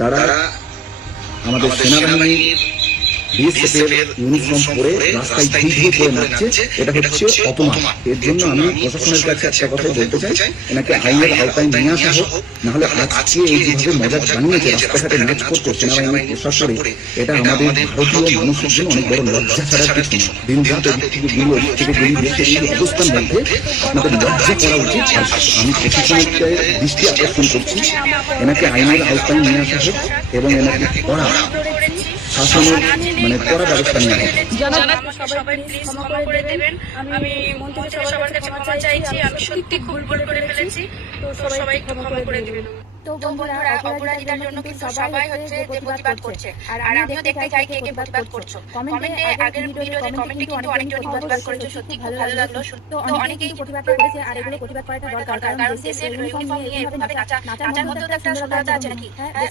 তারা আমাদের সেনাবাহিনীর বিএসএফের ইউনিফর্ম পরে রাস্তায় ধীরে ধীরে নাচছে, এটা হচ্ছে অপমান। এর জন্য আমি প্রশাসনের কাছে একটা কথা বলতে চাই, এনাকে আইনের আওতায় নিয়ে আসা হোক। নাহলে আজকে এই যেভাবে মজা বানিয়েছে রাস্তাঘাটে নাচ করতে সেনাবাহিনীর পোশাক পরে, এটা আমাদের ভারতীয় মানুষের জন্য অনেক বড় লজ্জা ছাড়ার কিছু না। দিন রাত এদিক থেকে গুলি ওদিক থেকে গুলি দেশে এই অবস্থার মধ্যে আপনাদের লজ্জা করা উচিত। আমি প্রশাসনের দৃষ্টি আকর্ষণ করছি, এনাকে আইনের আওতায় নিয়ে আসা হোক এবং এনাকে কড়া শাসনের কড়া ব্যবস্থা নেওয়া হোক। সবাই প্লিজ ক্ষমা করে দেবেন। আমি মন্ত্রী সবার কাছে ক্ষমা চাইছি, আমি সত্যি খুব ভুল করে ফেলেছি, তো সবাই একটু ক্ষমা করে দেবেন। তো বন্ধুরা, অপরাধীদের জন্য কিন্তু সবাই হচ্ছে যে প্রতিবাদ করছে, আর আমিও দেখতে চাই কে কে প্রতিবাদ করছো। কমেন্টে আগের ভিডিওতে কমেন্টে কিন্তু অনেকে প্রতিবাদ করেছে, সত্যি খুব ভালো লাগলো। তো অনেকেই প্রতিবাদ করেছে, আর এগুলো প্রতিবাদ করাটা দরকার, কারণ দেশের ইউনিফর্ম নিয়ে এইভাবে নাচার মধ্যে একটা সুন্দরতা আছে নাকি।